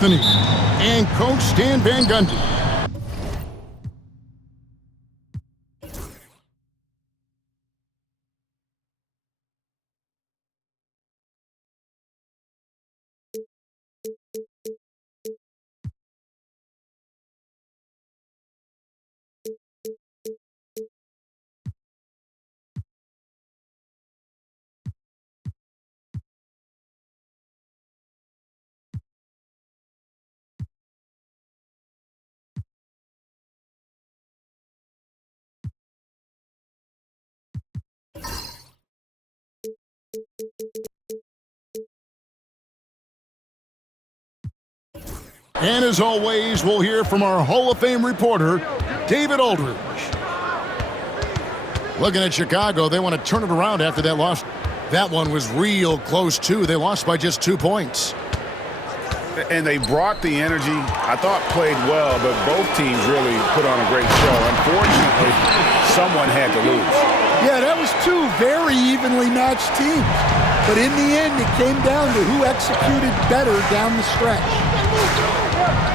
And Coach Stan Van Gundy. And as always, we'll hear from our Hall of Fame reporter, David Aldridge. Looking at Chicago, they want to turn it around after that loss. That one was real close, too. They lost by just 2 points. And they brought the energy. I thought played well, but both teams really put on a great show. Unfortunately, someone had to lose. Yeah, that was 2 very evenly matched teams. But in the end, it came down to who executed better down the stretch.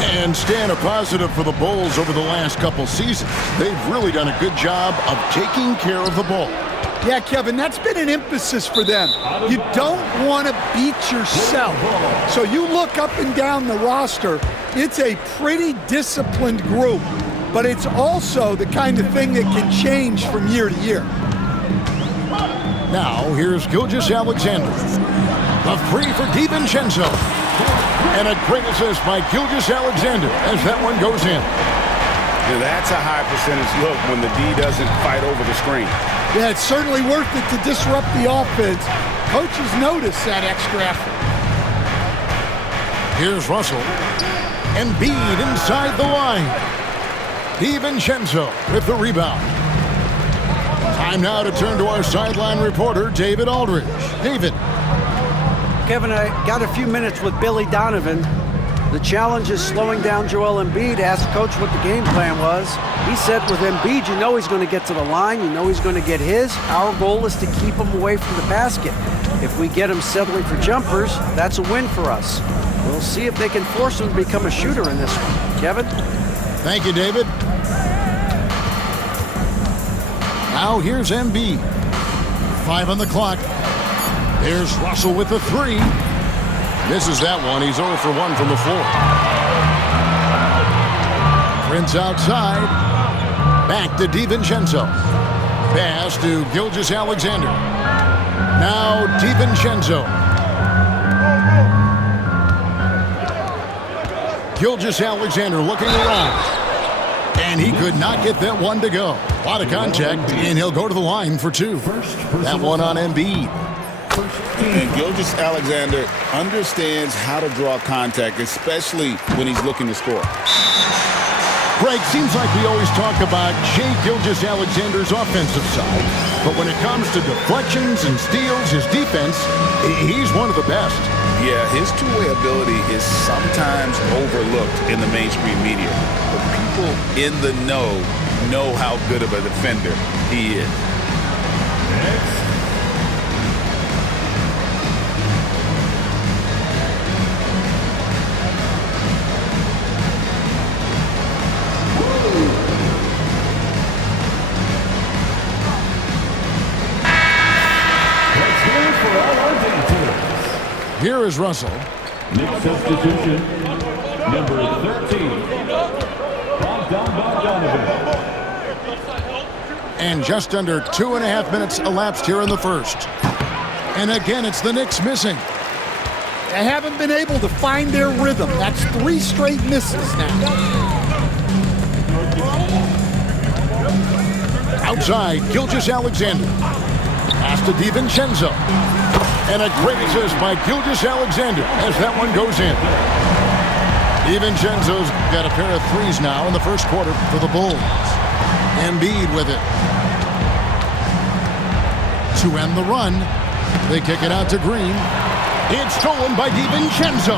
And Stan, a positive for the Bulls over the last couple seasons. They've really done a good job of taking care of the ball. Yeah, Kevin, that's been an emphasis for them. You don't want to beat yourself. So you look up and down the roster, it's a pretty disciplined group, but it's also the kind of thing that can change from year to year. Now, here's Gilgeous-Alexander. A free for DiVincenzo. And a great assist by Gilgeous-Alexander as that one goes in. Now that's a high percentage look when the D doesn't fight over the screen. Yeah, it's certainly worth it to disrupt the offense. Coaches notice that extra effort. Here's Russell. Embiid inside the line. DiVincenzo with the rebound. Time now to turn to our sideline reporter, David Aldridge. David. Kevin, I got a few minutes with Billy Donovan. The challenge is slowing down Joel Embiid. Asked Coach what the game plan was. He said with Embiid, you know he's going to get to the line. You know he's going to get his. Our goal is to keep him away from the basket. If we get him settling for jumpers, that's a win for us. We'll see if they can force him to become a shooter in this one. Kevin? Thank you, David. Now here's Embiid. 5 on the clock. There's Russell with the 3. Misses that one. He's 0 for 1 from the floor. Prince outside. Back to DiVincenzo. Pass to Gilgeous-Alexander. Now DiVincenzo. Gilgeous-Alexander looking around. And he could not get that one to go. A lot of contact, and he'll go to the line for 2. That one on Embiid. And Gilgeous-Alexander understands how to draw contact, especially when he's looking to score. Greg, seems like we always talk about Shai Gilgeous-Alexander's offensive side, but when it comes to deflections and steals, his defense, he's one of the best. Yeah, his two-way ability is sometimes overlooked in the mainstream media, but people in the know how good of a defender he is. Next. Here is Russell. Knicks substitution, number 13, Bogdan. And just under 2.5 minutes elapsed here in the first. And again, it's the Knicks missing. They haven't been able to find their rhythm. That's 3 straight misses now. Outside, Gilgeous-Alexander. Pass to DiVincenzo. And a great assist by Gilgeous-Alexander as that one goes in. DiVincenzo's got a pair of 3s now in the first quarter for the Bulls. Embiid with it. To end the run, they kick it out to Green. It's stolen by DiVincenzo.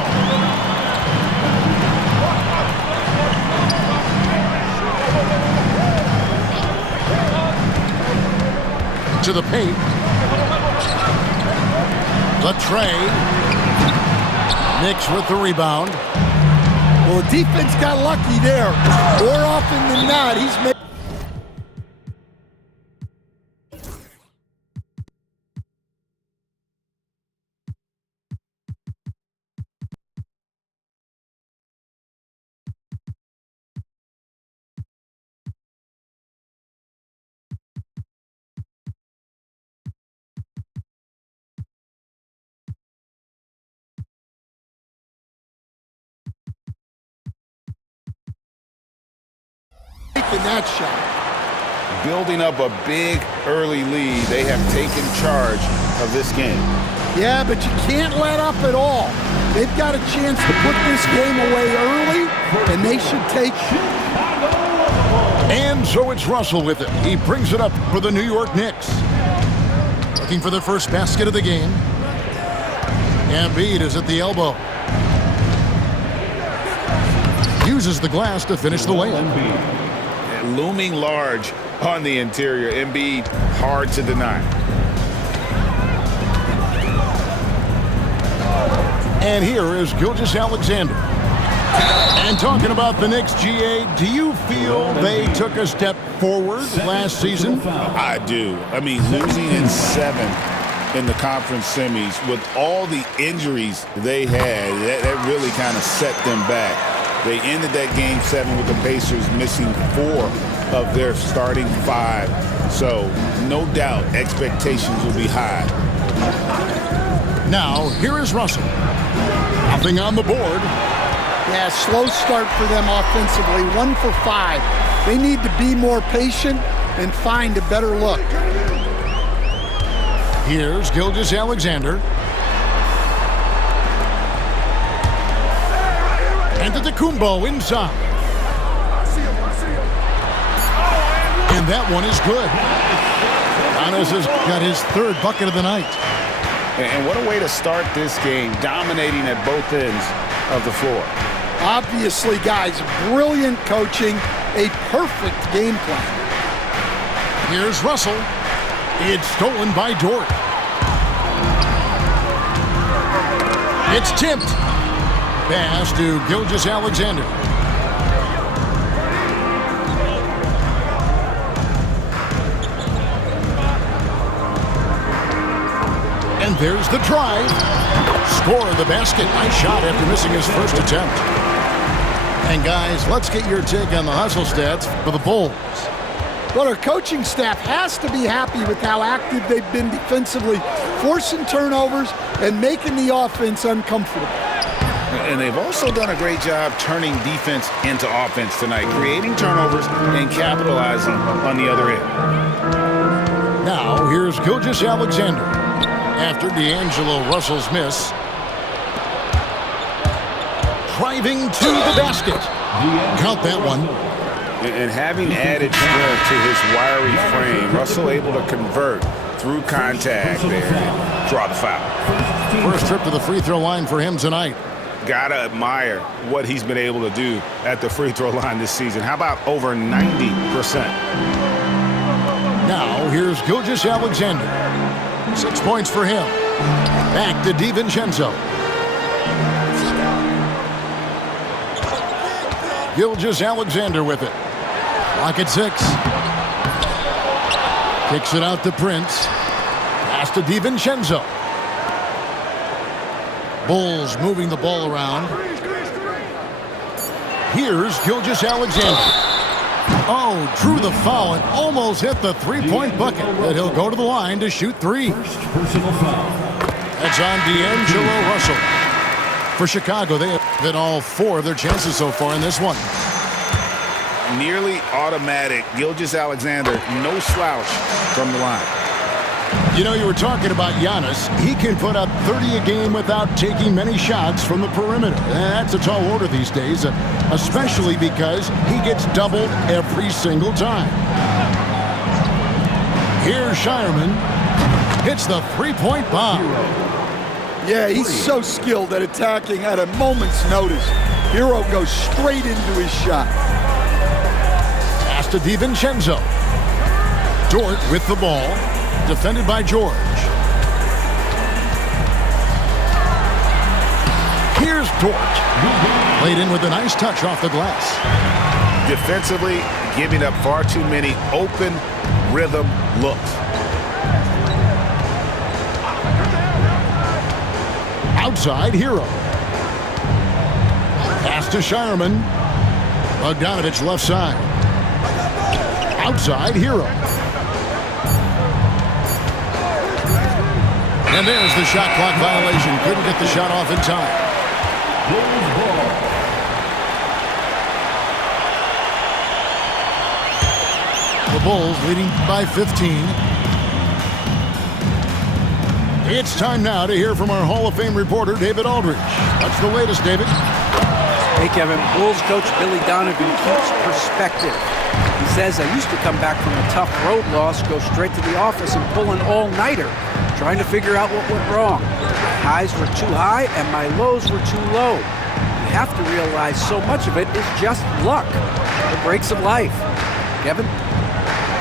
To the paint. The tray. Knicks with the rebound. Well, the defense got lucky there. More often than not, he's made. That shot. Building up a big early lead, they have taken charge of this game. Yeah, but you can't let up at all. They've got a chance to put this game away early, and they should take it. And so it's Russell with it. He brings it up for the New York Knicks. Looking for the first basket of the game. Embiid is at the elbow. Uses the glass to finish the layup. Looming large on the interior. Embiid, hard to deny. And here is Gilgeous-Alexander. And talking about the Knicks, GA, do you feel they took a step forward last season? I do. I mean, losing in 7 in the conference semis with all the injuries they had, that really kind of set them back. They ended that game 7 with the Pacers missing 4 of their starting 5. So, no doubt, expectations will be high. Now, here is Russell. Nothing on the board. Yeah, slow start for them offensively. 1 for 5. They need to be more patient and find a better look. Here's Gilgeous-Alexander. And to Kumbo inside. And that one is good. Giannis has got his 3rd bucket of the night. And what a way to start this game, dominating at both ends of the floor. Obviously, guys, brilliant coaching, a perfect game plan. Here's Russell. It's stolen by Dort. It's tipped. Pass to Gilgeous-Alexander. And there's the drive. Score the basket. Nice shot after missing his first attempt. And guys, let's get your take on the hustle stats for the Bulls. Well, our coaching staff has to be happy with how active they've been defensively, forcing turnovers and making the offense uncomfortable. And they've also done a great job turning defense into offense tonight, creating turnovers and capitalizing on the other end. Now, here's Gilgeous-Alexander. After D'Angelo Russell's miss. Driving to the basket. Count that one. And having added strength to his wiry frame, Russell able to convert through contact there and draw the foul. First trip to the free throw line for him tonight. Gotta admire what he's been able to do at the free throw line this season. How about over 90%? Now, here's Gilgeous-Alexander. 6 points for him. Back to DiVincenzo. Gilgeous-Alexander with it. Clock at 6. Kicks it out to Prince. Pass to DiVincenzo. Bulls moving the ball around. Here's Gilgeous-Alexander. Oh, drew the foul and almost hit the three-point bucket. But he'll go to the line to shoot 3. First personal foul. That's on D'Angelo Russell. For Chicago, they have hit all 4 of their chances so far in this one. Nearly automatic. Gilgeous-Alexander, no slouch from the line. You know, you were talking about Giannis. He can put up 30 a game without taking many shots from the perimeter. That's a tall order these days, especially because he gets doubled every single time. Here's Shireman. Hits the three-point bomb. Yeah, he's so skilled at attacking at a moment's notice. Hero goes straight into his shot. Pass to DiVincenzo. Dort with the ball. Defended by George. Here's Dort. Played in with a nice touch off the glass. Defensively, giving up far too many open rhythm looks. Outside, Hero. Pass to Shireman. Bogdanovich left side. Outside, Hero. And there's the shot clock violation. Couldn't get the shot off in time. The Bulls leading by 15. It's time now to hear from our Hall of Fame reporter, David Aldridge. What's the latest, David? Hey, Kevin. Bulls coach Billy Donovan keeps perspective. He says, I used to come back from a tough road loss, go straight to the office and pull an all-nighter, trying to figure out what went wrong. My highs were too high and my lows were too low. You have to realize so much of it is just luck, the breaks of life. Kevin?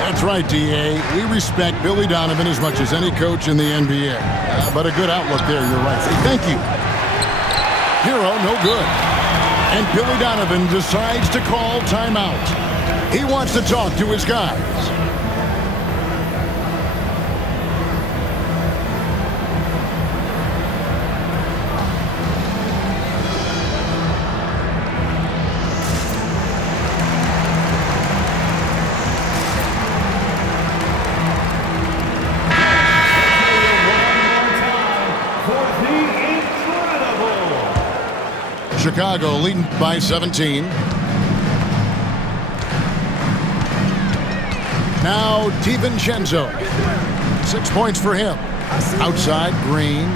That's right, D.A. We respect Billy Donovan as much as any coach in the NBA. But a good outlook there, you're right. Hey, thank you. Hero, no good. And Billy Donovan decides to call timeout. He wants to talk to his guys. Chicago leading by 17. Now DiVincenzo. 6 points for him. Outside, Green.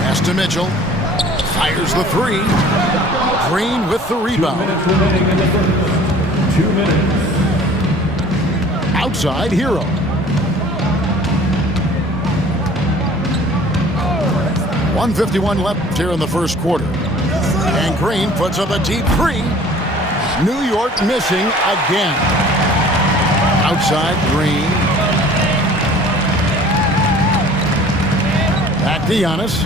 Pass to Mitchell. Fires the three. Green with the rebound. 2 minutes. Outside, Hero. .151 left here in the first quarter. And Green puts up a deep three. New York missing again. Outside, Green. Back to Giannis.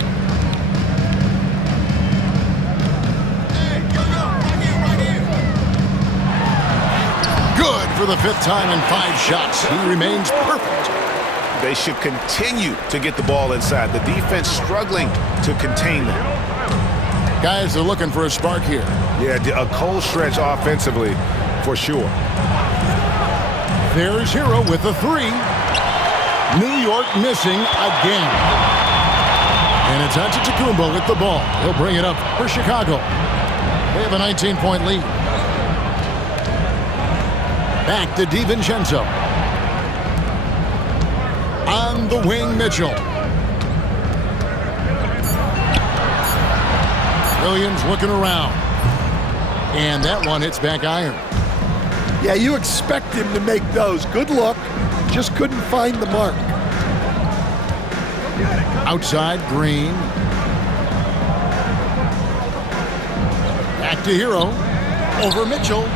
Good for the 5th time in 5 shots. He remains perfect. They should continue to get the ball inside. The defense struggling to contain them. Guys are looking for a spark here. Yeah, a cold stretch offensively for sure. There's Hero with the three. New York missing again. And it's Antetokounmpo with the ball. He'll bring it up for Chicago. They have a 19-point lead. Back to DiVincenzo. On the wing, Mitchell. Williams looking around. And that one hits back iron. Yeah, you expect him to make those. Good look. Just couldn't find the mark. Outside, Green. Back to Hero. Over Mitchell.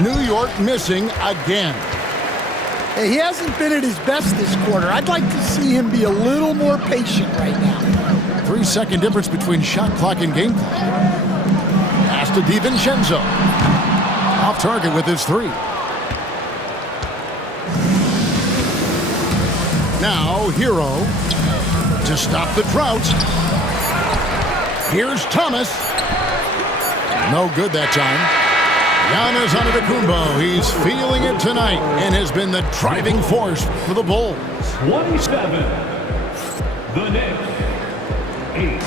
New York missing again. Hey, he hasn't been at his best this quarter. I'd like to see him be a little more patient right now. 3-second difference between shot clock and game clock. Pass to DiVincenzo. Off target with his three. Now Hero to stop the drought. Here's Thomas. No good that time. Giannis Antetokounmpo, he's feeling it tonight and has been the driving force for the Bulls. 27. The Knicks. 8.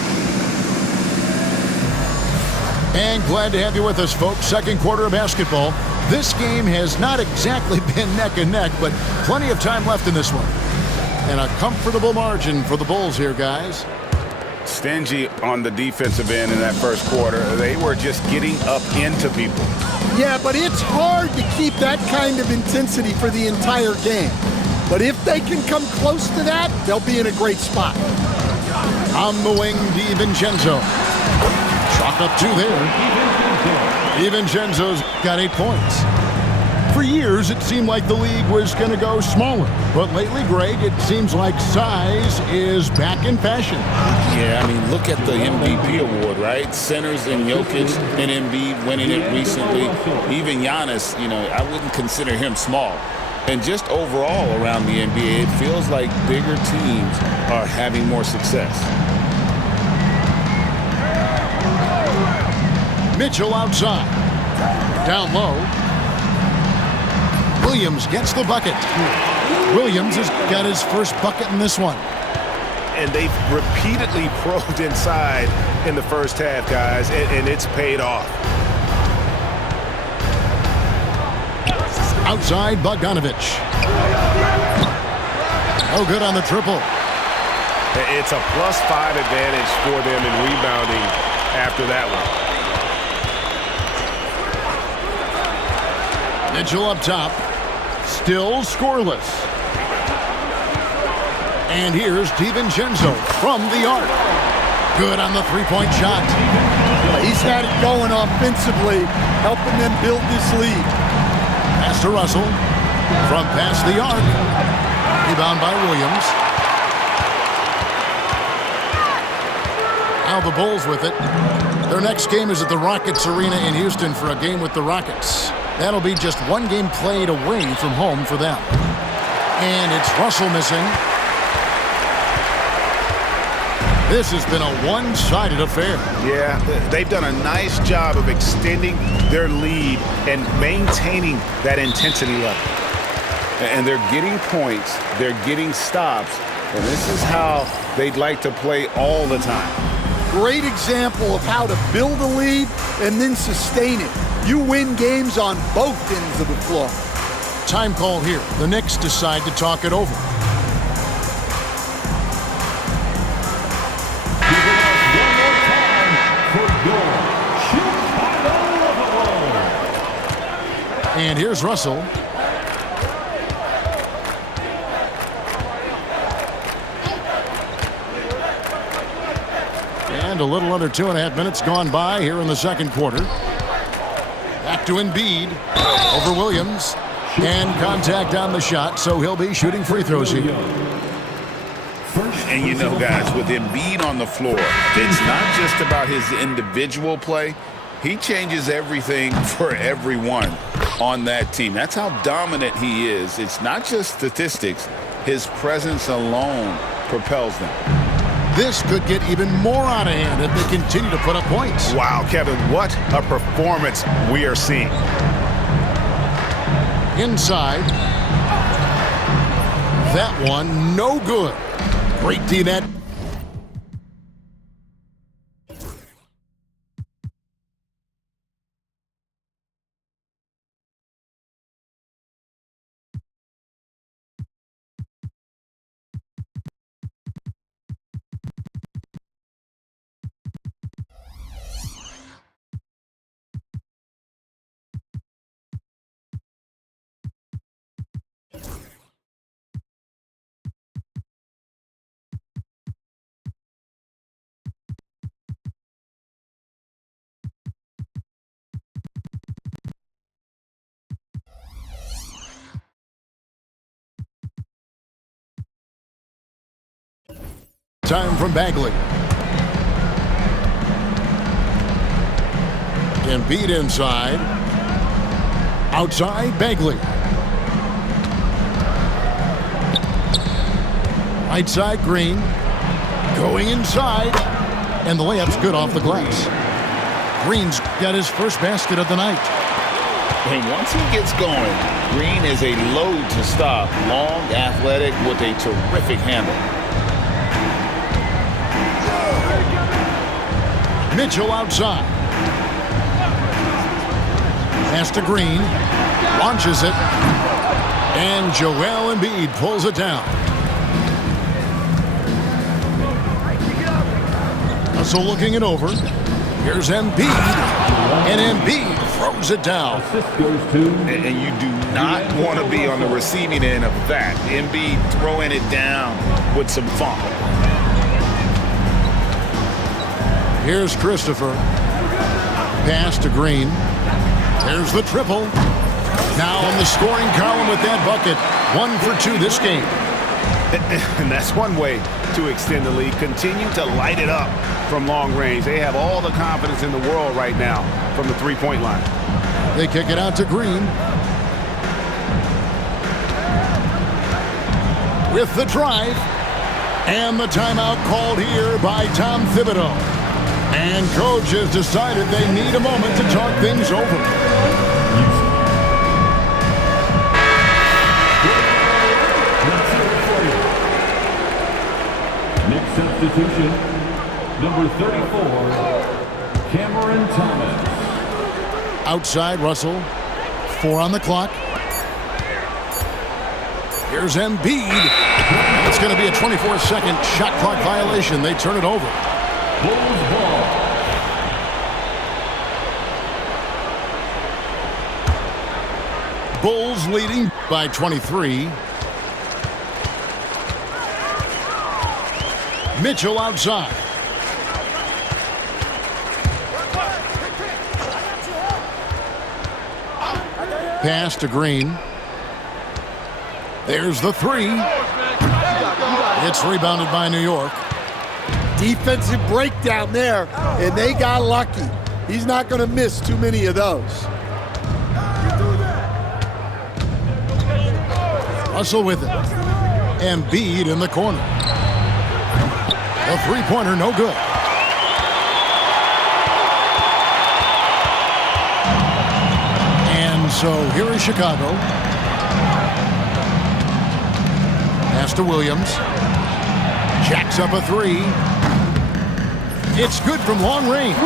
And glad to have you with us, folks. Second quarter of basketball. This game has not exactly been neck and neck, but plenty of time left in this one. And a comfortable margin for the Bulls here, guys. Stingy on the defensive end in that first quarter. They were just getting up into people. Yeah, but it's hard to keep that kind of intensity for the entire game. But if they can come close to that, they'll be in a great spot. On the wing, DiVincenzo. Chalk up 2 there. DiVincenzo's got 8 points. For years, it seemed like the league was going to go smaller. But lately, Greg, it seems like size is back in fashion. Yeah, I mean, look at the MVP award, right? Centers and Jokic and Embiid winning it recently. Even Giannis, I wouldn't consider him small. And just overall around the NBA, it feels like bigger teams are having more success. Mitchell outside. Down low. Williams gets the bucket. Williams has got his first bucket in this one. And they've repeatedly probed inside in the first half, guys, and it's paid off. Outside, Bogdanovich. No good on the triple. It's a +5 advantage for them in rebounding after that one. Mitchell up top. Still scoreless. And here's DiVincenzo from the arc. Good on the three-point shot. He's had it going offensively, helping them build this lead. Pass to Russell. From past the arc. Rebound by Williams. Now the Bulls with it. Their next game is at the Rockets Arena in Houston for a game with the Rockets. That'll be just one game played away from home for them. And it's Russell missing. This has been a one-sided affair. Yeah, they've done a nice job of extending their lead and maintaining that intensity level. And they're getting points, they're getting stops, and this is how they'd like to play all the time. Great example of how to build a lead and then sustain it. You win games on both ends of the floor. Time call here. The Knicks decide to talk it over. And here's Russell. And a little under 2.5 minutes gone by here in the second quarter. Back to Embiid over Williams. And contact on the shot, so he'll be shooting free throws here. And guys, with Embiid on the floor, it's not just about his individual play. He changes everything for everyone on that team. That's how dominant he is. It's not just statistics. His presence alone propels them. This could get even more out of hand if they continue to put up points. Wow, Kevin, what a performance we are seeing. Inside. That one, no good. Great D net. Time from Bagley. Embiid inside. Outside, Bagley. Right side, Green. Going inside. And the layup's good off the glass. Green's got his first basket of the night. And once he gets going, Green is a load to stop. Long, athletic, with a terrific handle. Mitchell outside. Pass to Green. Launches it. And Joel Embiid pulls it down. Russell looking it over. Here's Embiid. And Embiid throws it down. And you do not want to be on the receiving end of that. Embiid throwing it down with some funk. Here's Christopher. Pass to Green. There's the triple. Now on the scoring column with that bucket. 1 for 2 this game. And that's one way to extend the lead. Continue to light it up from long range. They have all the confidence in the world right now from the three-point line. They kick it out to Green. With the drive. And the timeout called here by Tom Thibodeau. And coach has decided they need a moment to talk things over. Next substitution, number 34, Cameron Thomas. Outside, Russell. 4 on the clock. Here's Embiid. It's going to be a 24-second shot clock violation. They turn it over. Bulls ball. Bulls leading by 23. Mitchell outside. Pass to Green. There's the 3. It's rebounded by New York. Defensive breakdown there, and they got lucky. He's not going to miss too many of those. Russell with it. Embiid in the corner. A three-pointer, no good. And so here is Chicago. Pass to Williams. Jacks up a 3. It's good from long range.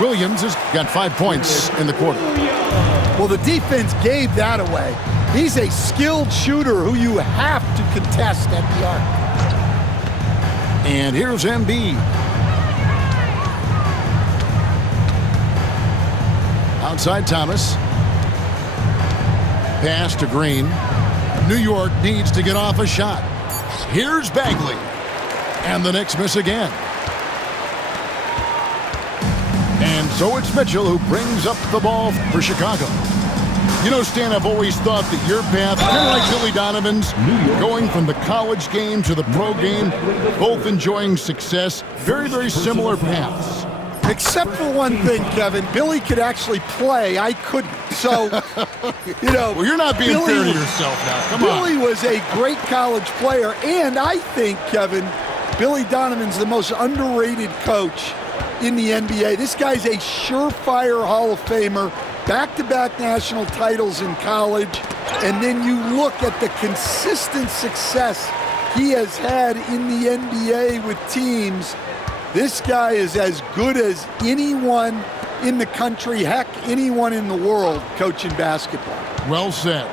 Williams has got 5 points in the quarter. Well, the defense gave that away. He's a skilled shooter who you have to contest at the arc. And here's Embiid. Outside Thomas. Pass to Green. New York needs to get off a shot. Here's Bagley. And the Knicks miss again. And so it's Mitchell who brings up the ball for Chicago. You know, Stan, I've always thought that your path, kind of like Billy Donovan's, going from the college game to the pro game, both enjoying success, very, very similar paths. Except for one thing, Kevin. Billy could actually play. I couldn't. So, you know. Well, you're not being Billy, fair to yourself now. Come on. Billy was a great college player. And I think, Kevin, Billy Donovan's the most underrated coach in the NBA. This guy's a surefire Hall of Famer. Back-to-back national titles in college. And then you look at the consistent success he has had in the NBA with teams. This guy is as good as anyone in the country, heck, anyone in the world coaching basketball. Well said.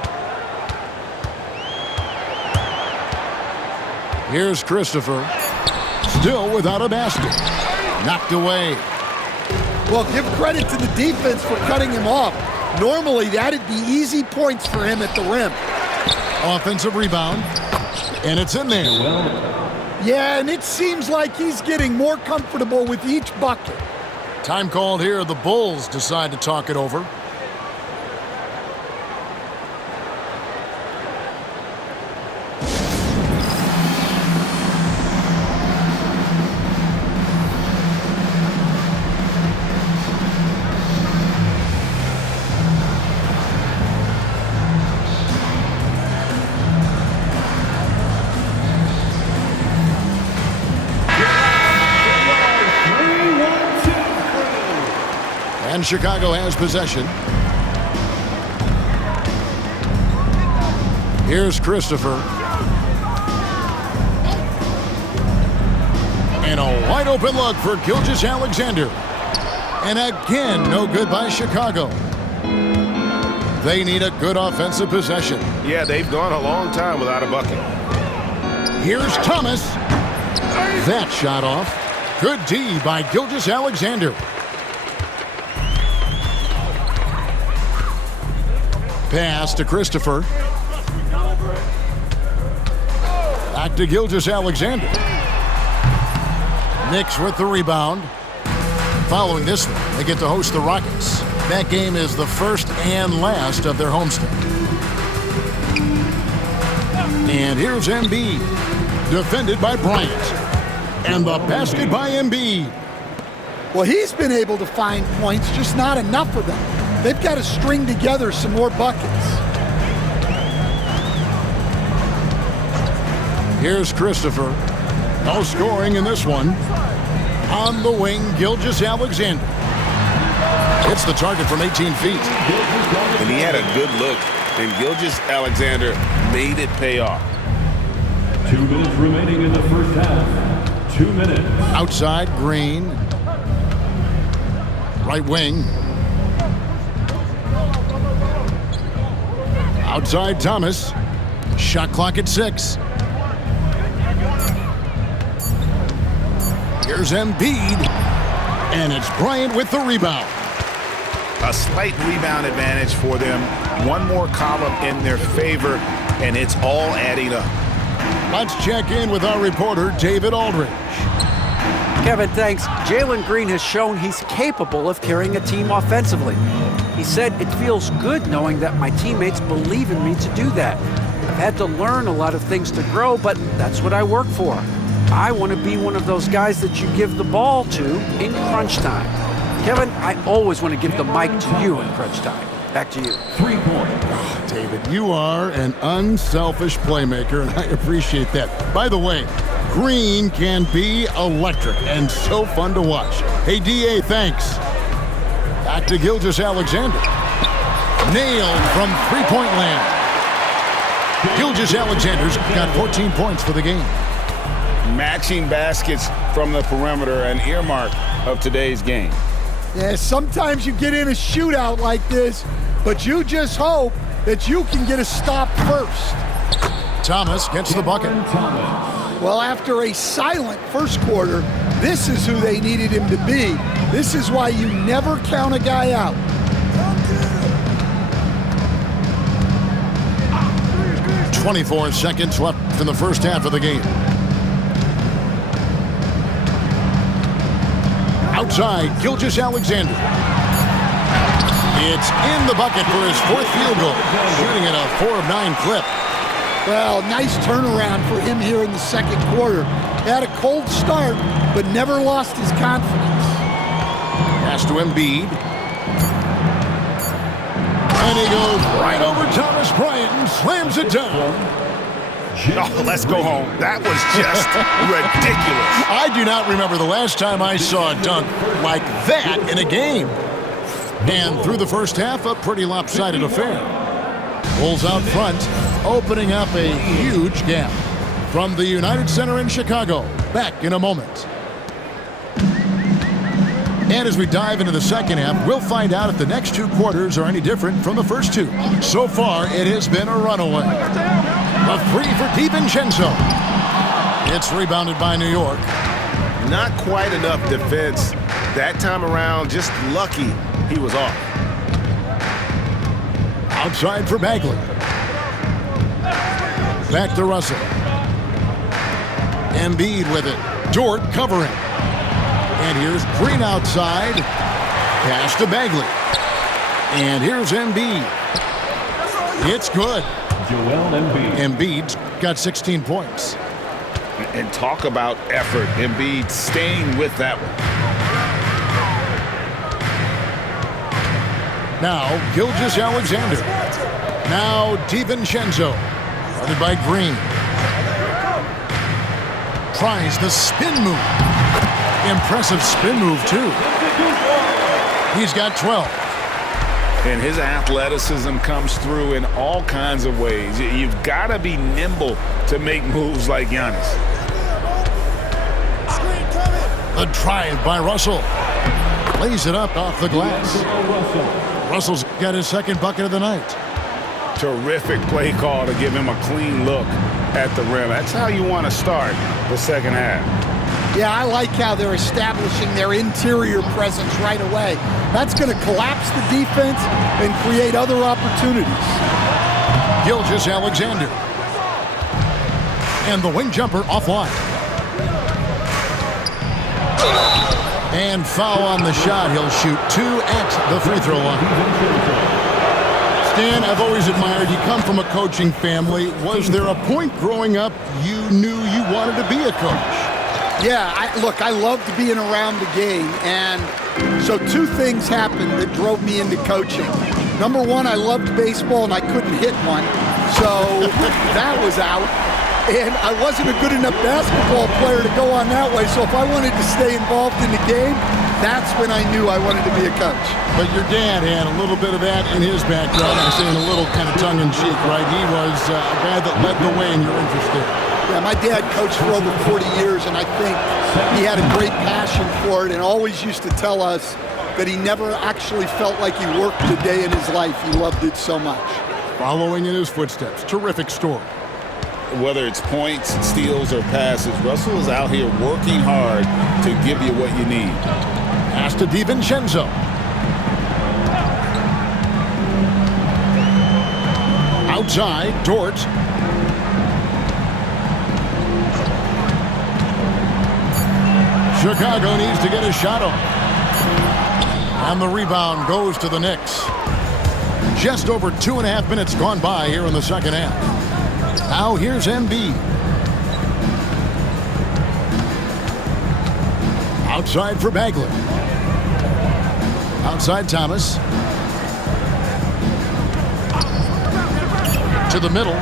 Here's Christopher. Still without a basket. Knocked away. Well, give credit to the defense for cutting him off. Normally, that'd be easy points for him at the rim. Offensive rebound. And it's in there. Yeah, and it seems like he's getting more comfortable with each bucket. Time called here. The Bulls decide to talk it over. And Chicago has possession. Here's Christopher. And a wide open look for Gilgeous-Alexander. And again, no good by Chicago. They need a good offensive possession. Yeah, they've gone a long time without a bucket. Here's Thomas. That shot off. Good D by Gilgeous-Alexander. Pass to Christopher. Back to Gilgeous-Alexander. Knicks with the rebound. Following this one, they get to host the Rockets. That game is the first and last of their homestand. And here's Embiid, defended by Bryant. And the basket by Embiid. Well, he's been able to find points, just not enough of them. They've got to string together some more buckets. Here's Christopher. No scoring in this one. On the wing, Gilgeous-Alexander. Hits the target from 18 feet. And he had a good look, and Gilgeous-Alexander made it pay off. 2 minutes remaining in the first half. 2 minutes. Outside, Green. Right wing. Outside, Thomas. Shot clock at 6. Here's Embiid. And it's Bryant with the rebound. A slight rebound advantage for them. One more column in their favor, and it's all adding up. Let's check in with our reporter, David Aldridge. Kevin, thanks. Jalen Green has shown he's capable of carrying a team offensively. He said, "It feels good knowing that my teammates believe in me to do that. I've had to learn a lot of things to grow, but that's what I work for. I want to be one of those guys that you give the ball to in crunch time." Kevin, I always want to give the mic to you in crunch time. Back to you. 3 points. David, you are an unselfish playmaker, and I appreciate that. By the way, Green can be electric and so fun to watch. Hey, DA, thanks. Back to Gilgeous-Alexander. Nailed from three-point land. Gilgeous-Alexander's got 14 points for the game. Matching baskets from the perimeter, an earmark of today's game. Yeah, sometimes you get in a shootout like this, but you just hope that you can get a stop first. Thomas gets the bucket. Well, after a silent first quarter, this is who they needed him to be. This is why you never count a guy out. "24 seconds left in the first half of the game. Outside, Gilgeous-Alexander. It's in the bucket for his fourth field goal, shooting at a 4 of 9 clip. Well, nice turnaround for him here in the second quarter. Had a cold start, but never lost his confidence. Pass to Embiid. And he goes right over Thomas Bryant and slams it down. Oh, let's go home. That was just ridiculous. I do not remember the last time I saw a dunk like that in a game. And through the first half, a pretty lopsided affair. Bulls out front, opening up a huge gap. From the United Center in Chicago, back in a moment. And as we dive into the second half, we'll find out if the next 2 quarters are any different from the first 2. So far, it has been a runaway. A 3 for DiVincenzo. It's rebounded by New York. Not quite enough defense. That time around, just lucky he was off. Outside for Bagley. Back to Russell. Embiid with it. Dort covering. And here's Green outside. Pass to Bagley. And here's Embiid. It's good. Joel Embiid. Embiid's got 16 points. And talk about effort. Embiid staying with that one. Now, Gilgeous-Alexander. Now, DiVincenzo. Guarded by Green. Tries the spin move. Impressive spin move, too. He's got 12. And his athleticism comes through in all kinds of ways. You've got to be nimble to make moves like Giannis. The drive by Russell. Lays it up off the glass. Russell's got his second bucket of the night. Terrific play call to give him a clean look at the rim. That's how you want to start the second half. Yeah, I like how they're establishing their interior presence right away. That's going to collapse the defense and create other opportunities. Gilgeous-Alexander. And the wing jumper offline. And foul on the shot. He'll shoot 2 at the free throw line. Stan, I've always admired you. Come from a coaching family. Was there a point growing up you knew you wanted to be a coach? Yeah, I loved being around the game, and so 2 things happened that drove me into coaching. Number 1, I loved baseball, and I couldn't hit one, so that was out. And I wasn't a good enough basketball player to go on that way, so if I wanted to stay involved in the game, that's when I knew I wanted to be a coach. But your dad had a little bit of that in his background. I'm saying a little kind of tongue-in-cheek, right? He was a guy that led the way, and you're interested. Yeah, my dad coached for over 40 years, and I think he had a great passion for it and always used to tell us that he never actually felt like he worked a day in his life. He loved it so much. Following in his footsteps, terrific story. Whether it's points, steals, or passes, Russell is out here working hard to give you what you need. Pass to DiVincenzo. Outside, Dort. Chicago needs to get a shot off. And the rebound goes to the Knicks. Just over 2.5 minutes gone by here in the second half. Now here's Embiid. Outside for Bagley. Outside Thomas. To the middle.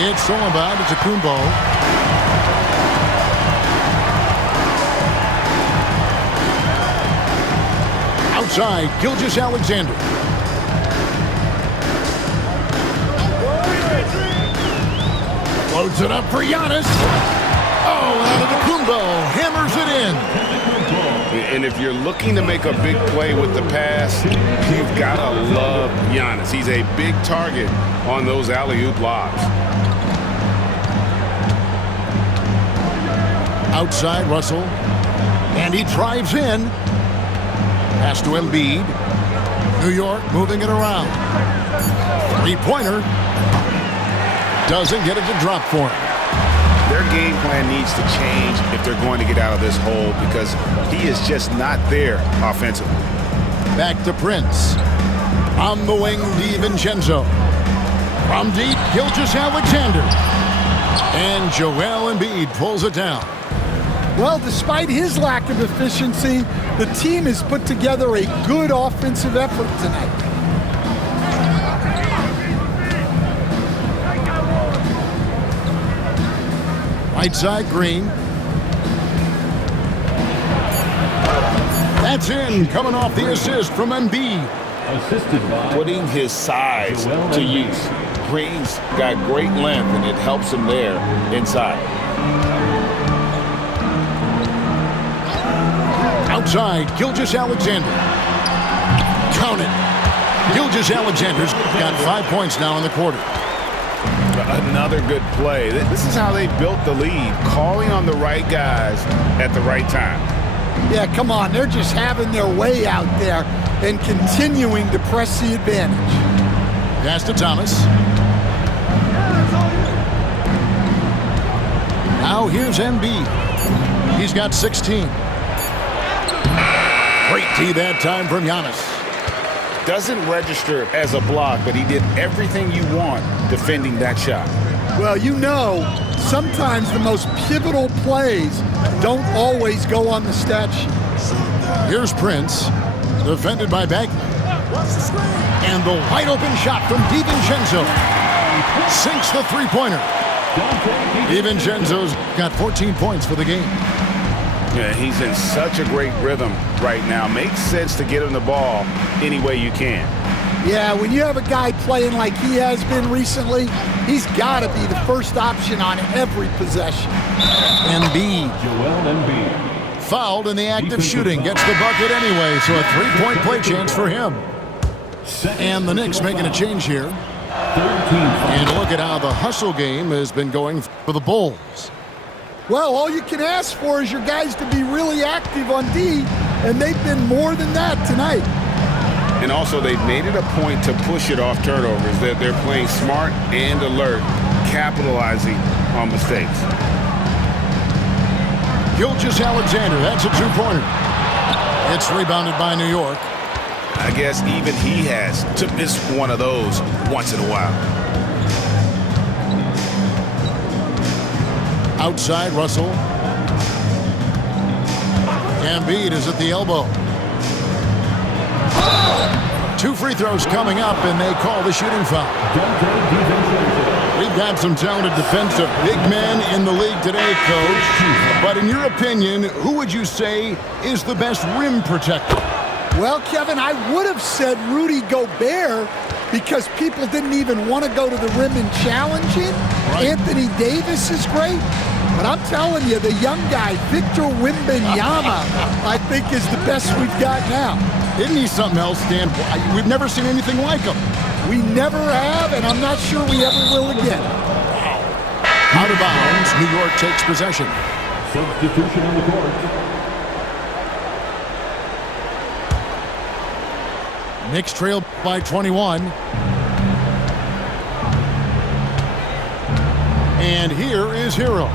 It's stolen by Kumbo. Outside, Gilgeous-Alexander. Loads it up for Giannis. Oh, Kumbo hammers it in. And if you're looking to make a big play with the pass, you've got to love Giannis. He's a big target on those alley-oop lobs. Outside, Russell. And he drives in. Pass to Embiid. New York moving it around. Three-pointer. Doesn't get it to drop for him. Their game plan needs to change if they're going to get out of this hole because he is just not there offensively. Back to Prince. On the wing, DiVincenzo. From deep, Gilgeous-Alexander. And Joel Embiid pulls it down. Well, despite his lack of efficiency, the team has put together a good offensive effort tonight. Right side, Green. That's in, coming off the assist from Embiid. Assisted by Putting his size to use. Green's got great length, and it helps him there inside. Outside, Gilgeous-Alexander. Count it. Gilgeous-Alexander's got 5 points now in the quarter. Another good play. This is how they built the lead, calling on the right guys at the right time. Yeah, come on. They're just having their way out there and continuing to press the advantage. Pass to Thomas. Now here's Embiid. He's got 16. Great D that time from Giannis. Doesn't register as a block, but he did everything you want defending that shot. Well, you know, sometimes the most pivotal plays don't always go on the stat sheet. Here's Prince, defended by Bagley. And the wide open shot from DiVincenzo. Sinks the three-pointer. DiVincenzo's got 14 points for the game. Yeah, he's in such a great rhythm right now. Makes sense to get him the ball any way you can. Yeah, when you have a guy playing like he has been recently, he's got to be the first option on every possession. Embiid. Joel Embiid. Fouled in the act of shooting. Gets the bucket anyway, so a three-point play chance for him. And the Knicks making a change here. And look at how the hustle game has been going for the Bulls. Well, all you can ask for is your guys to be really active on D, and they've been more than that tonight. And also, they've made it a point to push it off turnovers. They're playing smart and alert, capitalizing on mistakes. Gilgeous-Alexander, that's a two-pointer. It's rebounded by New York. I guess even he has to miss one of those once in a while. Outside, Russell. Embiid is at the elbow. 2 free throws coming up, and they call the shooting foul. We've got some talented defensive big men in the league today, Coach. But in your opinion, who would you say is the best rim protector? Well, Kevin, I would have said Rudy Gobert because people didn't even want to go to the rim and challenge him. Right. Anthony Davis is great. But I'm telling you, the young guy, Victor Wembanyama, I think is the best we've got now. Isn't he something else, Dan? We've never seen anything like him. We never have, and I'm not sure we ever will again. Out of bounds, New York takes possession. Substitution on the court. Knicks trail by 21. And here is Hero.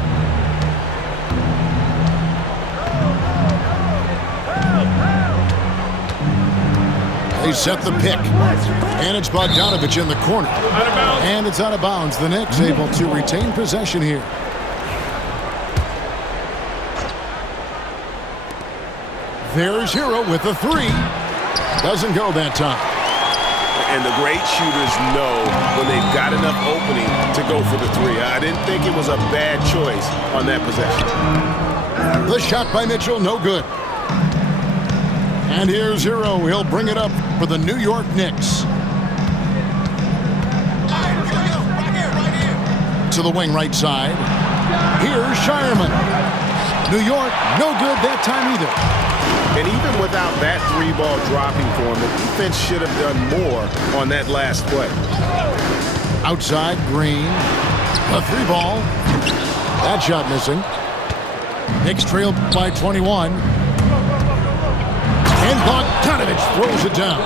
They set the pick. And it's Bogdanovich in the corner. And it's out of bounds. The Knicks able to retain possession here. There's Hero with the 3. Doesn't go that time. And the great shooters know when they've got enough opening to go for the 3. I didn't think it was a bad choice on that possession. The shot by Mitchell, no good. And here's Hero. He'll bring it up for the New York Knicks. To the wing right side. Here's Shireman. New York, no good that time either. And even without that 3-ball dropping for him, the defense should have done more on that last play. Outside, Green. A 3-ball. That shot missing. Knicks trail by 21. And Bogdanovich throws it down.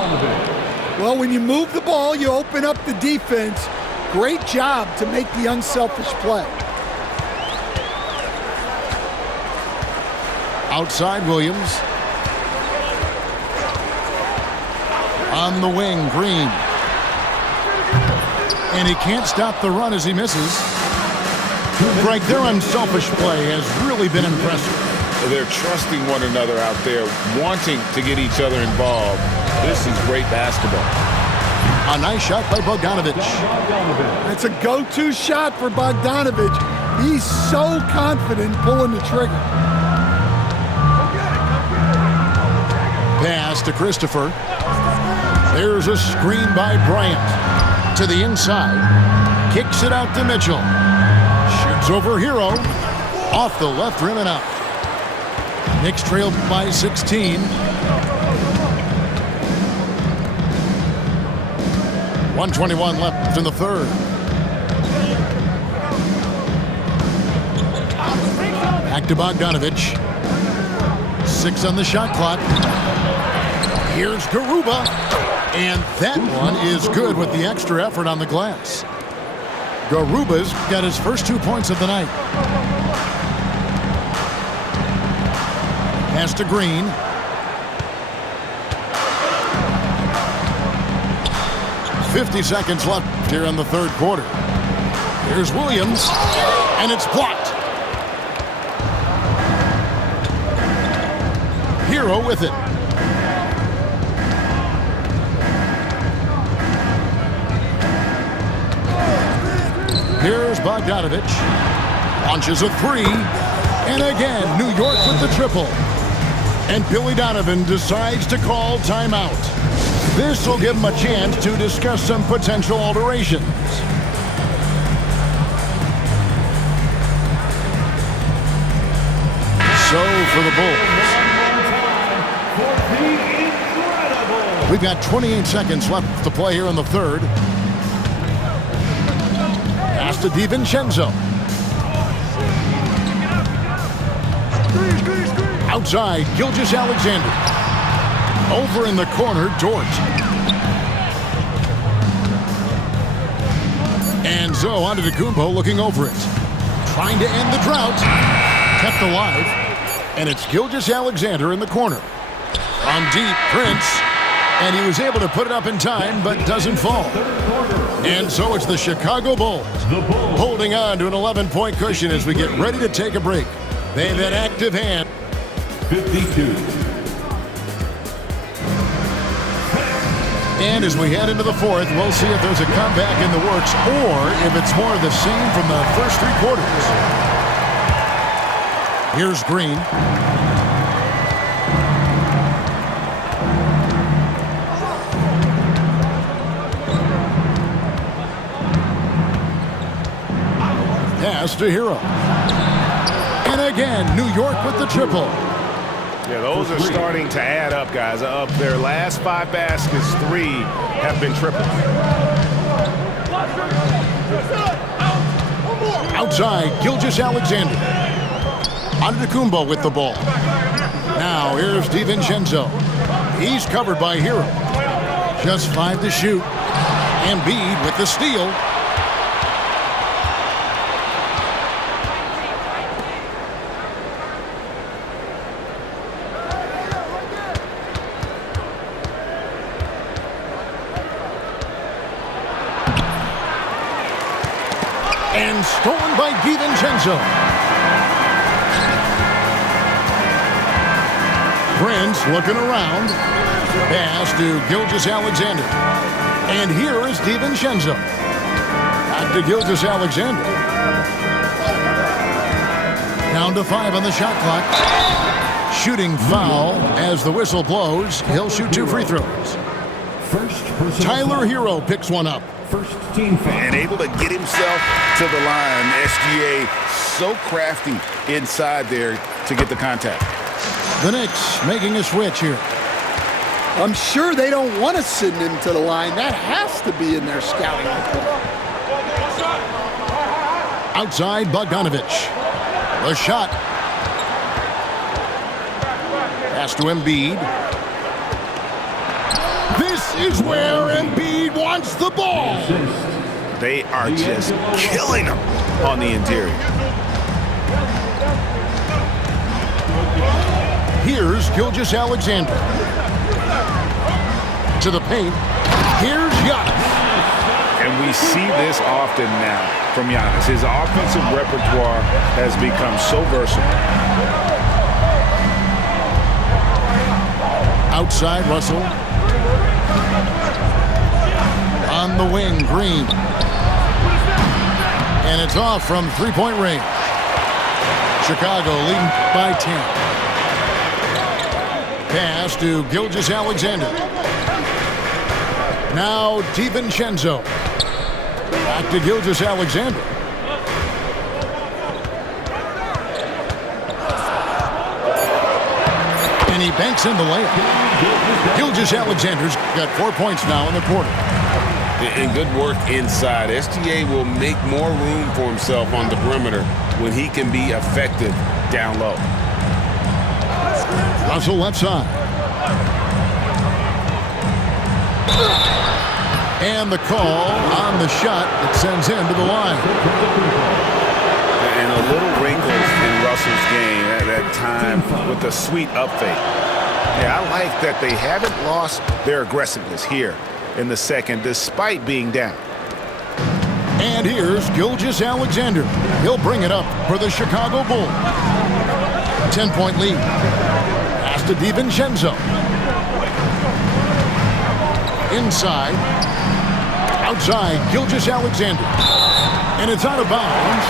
Well, when you move the ball, you open up the defense. Great job to make the unselfish play. Outside, Williams. On the wing, Green. And he can't stop the run as he misses. Greg, their unselfish play has really been impressive. They're trusting one another out there, wanting to get each other involved. This is great basketball. A nice shot by Bogdanovich. That's a go-to shot for Bogdanovich. He's so confident pulling the trigger. Pass to Christopher. There's a screen by Bryant. To the inside. Kicks it out to Mitchell. Shoots over Hero. Off the left rim and out. Knicks trailed by 16. 1:21 left in the third. Back to Bogdanovich. 6 on the shot clock. Here's Garuba. And that one is good with the extra effort on the glass. Garuba's got his first 2 points of the night. Pass to Green. .50 seconds left here in the third quarter. Here's Williams, and it's blocked. Hero with it. Here's Bogdanovich. Launches a 3. And again, New York with the triple. And Billy Donovan decides to call timeout. This will give him a chance to discuss some potential alterations. So for the Bulls, we've got 28 seconds left to play here in the third. Pass to DiVincenzo. Outside, Gilgeous-Alexander. Over in the corner, Dort. And Zoe Antetokounmpo looking over it. Trying to end the drought. Kept alive. And it's Gilgeous-Alexander in the corner. On deep, Prince. And he was able to put it up in time, but doesn't fall. And so it's the Chicago Bulls holding on to an 11-point cushion as we get ready to take a break. They have an active hand. 52. And as we head into the fourth, we'll see if there's a comeback in the works or if it's more of the same from the first three quarters. Here's Green. Pass to Hero. And again, New York with the triple. Yeah, those are starting to add up, guys. Of their last 5 baskets, 3 have been triples. Outside, Gilgeous-Alexander. Antetokounmpo with the ball. Now here's DiVincenzo. He's covered by Hero. Just 5 to shoot. Embiid with the steal. And stolen by DiVincenzo. Prince looking around. Pass to Gilgeous-Alexander. And here is DiVincenzo. Back to Gilgeous-Alexander. Down to 5 on the shot clock. Shooting foul as the whistle blows. He'll shoot 2 free throws. Tyler Hero picks one up. First team foul. And able to get himself to the line. SGA so crafty inside there to get the contact. The Knicks making a switch here. I'm sure they don't want to send him to the line. That has to be in their scouting report. Outside, Bogdanovich. The shot. Pass to Embiid. This is where Embiid wants the ball. They are just killing them on the interior. Here's Gilgeous-Alexander. To the paint. Here's Giannis. And we see this often now from Giannis. His offensive repertoire has become so versatile. Outside, Russell. On the wing, Green. And it's off from three-point range. Chicago leading by 10. Pass to Gilgeous-Alexander. Now DiVincenzo. Back to Gilgeous-Alexander. And he banks in the layup. Gilgeous-Alexander's got 4 points now in the quarter. And good work inside. SGA will make more room for himself on the perimeter when he can be effective down low. Russell left side. And the call on the shot that sends him to the line. And a little wrinkles in Russell's game at that time with the sweet up fake. Yeah, I like that they haven't lost their aggressiveness here in the second despite being down. And here's Gilgeous-Alexander. He'll bring it up for the Chicago Bulls. 10-point lead. Pass to DiVincenzo. Inside. Outside, Gilgeous-Alexander. And it's out of bounds.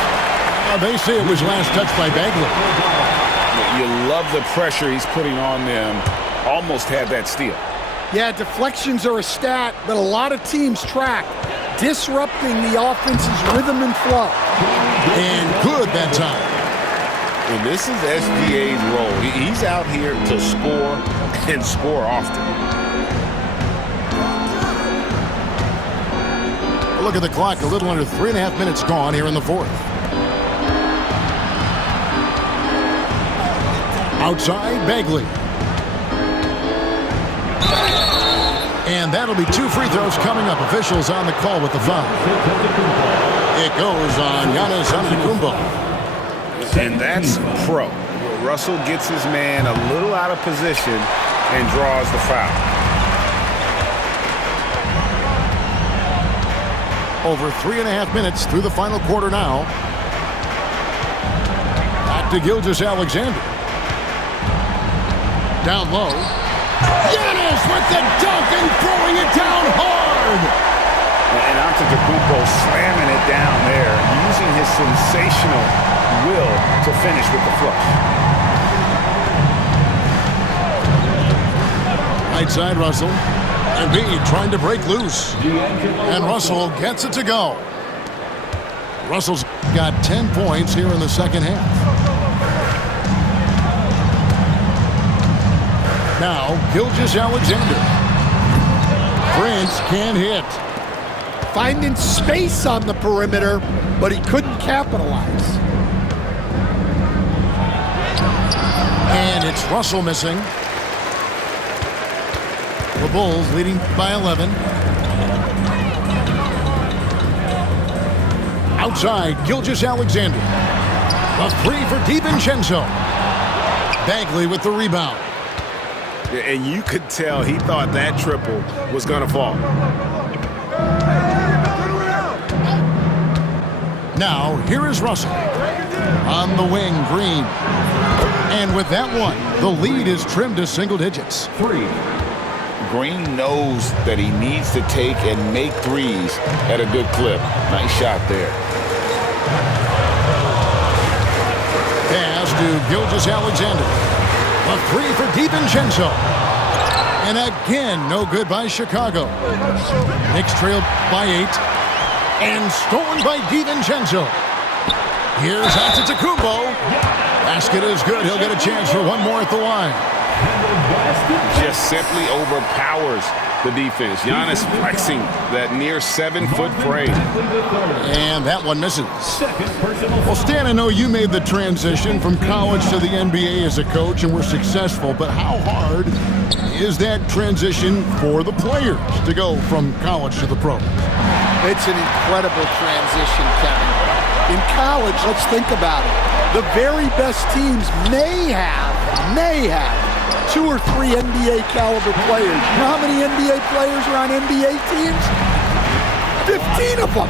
They say it was last touched by Bagley. You love the pressure he's putting on them. Almost had that steal. Yeah, deflections are a stat that a lot of teams track, disrupting the offense's rhythm and flow. And good that time. And this is SGA's role. He's out here to score and score often. Look at the clock, a little under 3.5 minutes gone here in the fourth. Outside, Bagley. And that'll be 2 free throws coming up. Officials on the call with the foul. It goes on Giannis Antetokounmpo. And that's pro. Russell gets his man a little out of position, and draws the foul. Over 3.5 minutes through the final quarter now. Back to Gilgeous-Alexander. Down low. Giannis with the dunk and throwing it down hard. And Antetokounmpo slamming it down there, using his sensational will to finish with the flush. Right side, Russell. Embiid trying to break loose. And Russell gets it to go. Russell's got 10 points here in the second half. Now, Gilgeous-Alexander. Prince can't hit. Finding space on the perimeter, but he couldn't capitalize. And it's Russell missing. The Bulls leading by 11. Outside, Gilgeous-Alexander. A three for DiVincenzo. Bagley with the rebound. And you could tell he thought that triple was going to fall. Now, here is Russell. On the wing, Green. And with that one, the lead is trimmed to single digits. 3. Green knows that he needs to take and make threes at a good clip. Nice shot there. Pass to Gilgeous-Alexander. A three for DiVincenzo. And again, no good by Chicago. Knicks trail by 8. And stolen by DiVincenzo. Here's Antetokounmpo. Basket is good. He'll get a chance for one more at the line. Just simply overpowers the defense. Giannis flexing that near 7-foot frame. And that one misses. Well, Stan, I know you made the transition from college to the NBA as a coach and were successful, but how hard is that transition for the players to go from college to the pros? It's an incredible transition, Kevin. In college, let's think about it. The very best teams may have 2 or 3 NBA caliber players. You know how many NBA players are on NBA teams? 15 of them.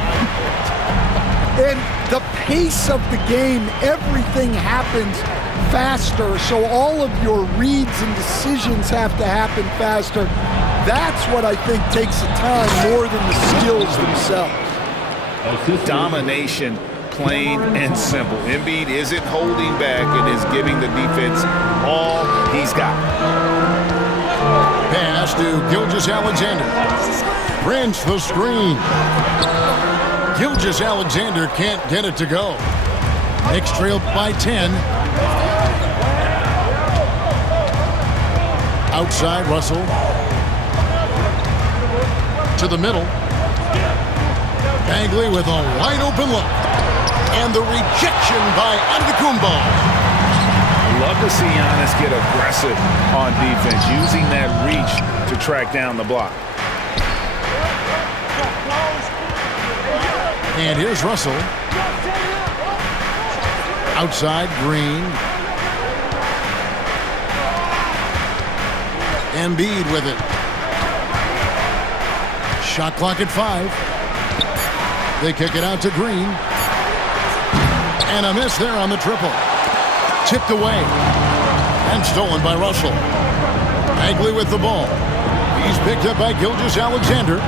And the pace of the game, everything happens faster, so all of your reads and decisions have to happen faster. That's what I think takes the time more than the skills themselves. Domination, plain and simple. Embiid isn't holding back and is giving the defense all he's got. Pass to Gilgeous-Alexander. Prince the screen. Gilgeous-Alexander can't get it to go. Knicks trail by 10. Outside, Russell. To the middle. Bagley with a wide open look. And the rejection by Antetokounmpo. Love to see Giannis get aggressive on defense, using that reach to track down the block. And here's Russell. Outside, Green. Embiid with it. Shot clock at 5. They kick it out to Green. And a miss there on the triple. Tipped away. And stolen by Russell. Bagley with the ball. He's picked up by Gilgeous-Alexander.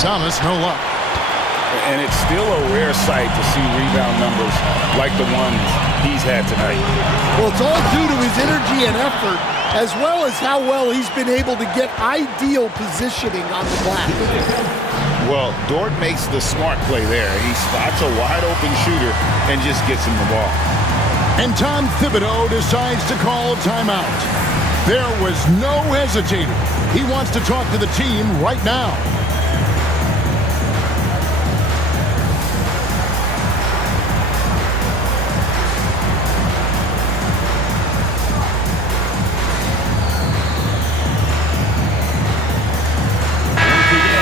Thomas, no luck. And it's still a rare sight to see rebound numbers like the ones he's had tonight. Well, it's all due to his energy and effort, as well as how well he's been able to get ideal positioning on the glass. Well, Dort makes the smart play there. He spots a wide-open shooter and just gets him the ball. And Tom Thibodeau decides to call a timeout. There was no hesitating. He wants to talk to the team right now.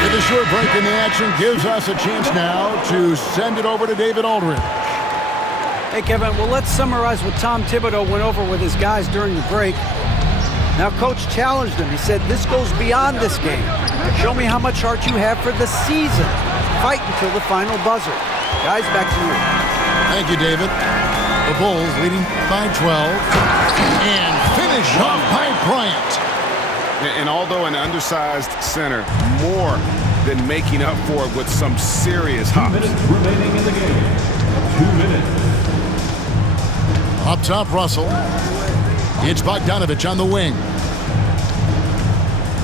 The short break in the action gives us a chance now to send it over to David Aldridge. Hey, Kevin, well, let's summarize what Tom Thibodeau went over with his guys during the break. Now Coach challenged him. He said, this goes beyond this game. Show me how much heart you have for the season. Fight until the final buzzer. Guys, back to you. Thank you, David. The Bulls leading by 12. And finish off by Bryant. And although an undersized center, more than making up for it with some serious hops. 2 minutes remaining in the game. 2 minutes. Up top, Russell. It's Bogdanovich on the wing.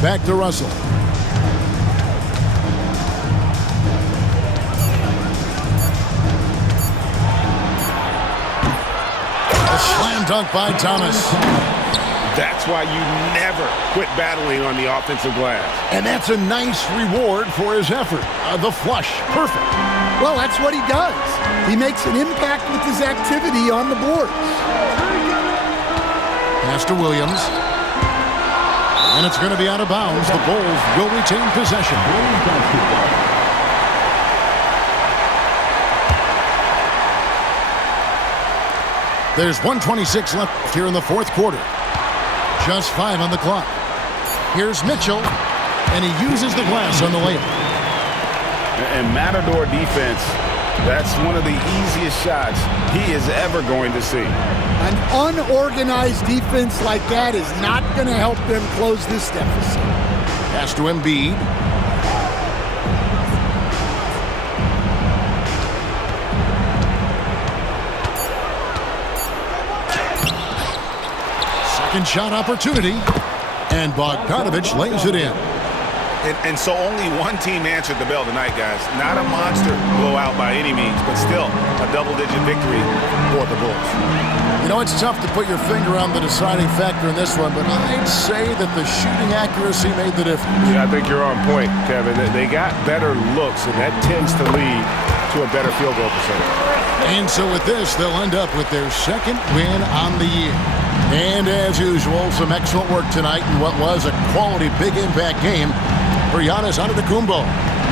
Back to Russell. A slam dunk by Thomas. That's why you never quit battling on the offensive glass. And that's a nice reward for his effort. The flush. Perfect. Well, that's what he does. He makes an impact with his activity on the boards. Pass to Williams. And it's going to be out of bounds. The Bulls will retain possession. There's 1:26 left here in the fourth quarter. Just 5 on the clock. Here's Mitchell, and he uses the glass on the layup. And Matador defense, that's one of the easiest shots he is ever going to see. An unorganized defense like that is not going to help them close this deficit. Pass to Embiid. Second shot opportunity. And Bogdanovich lays it in. And so only one team answered the bell tonight, guys. Not a monster blowout by any means, but still a double-digit victory for the Bulls. You know, it's tough to put your finger on the deciding factor in this one, but I'd say that the shooting accuracy made the difference. Yeah, I think you're on point, Kevin. They got better looks, and that tends to lead to a better field goal percentage. And so with this, they'll end up with their second win on the year. And as usual, some excellent work tonight in what was a quality big impact game for Giannis Antetokounmpo.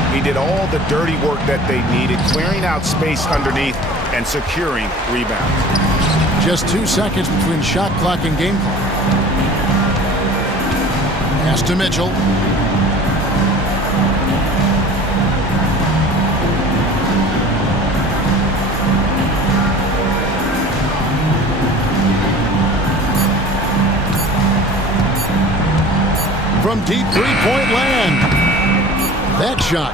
He did all the dirty work that they needed, clearing out space underneath and securing rebounds. Just 2 seconds between shot clock and game clock. Pass to Mitchell. From deep three-point land. That shot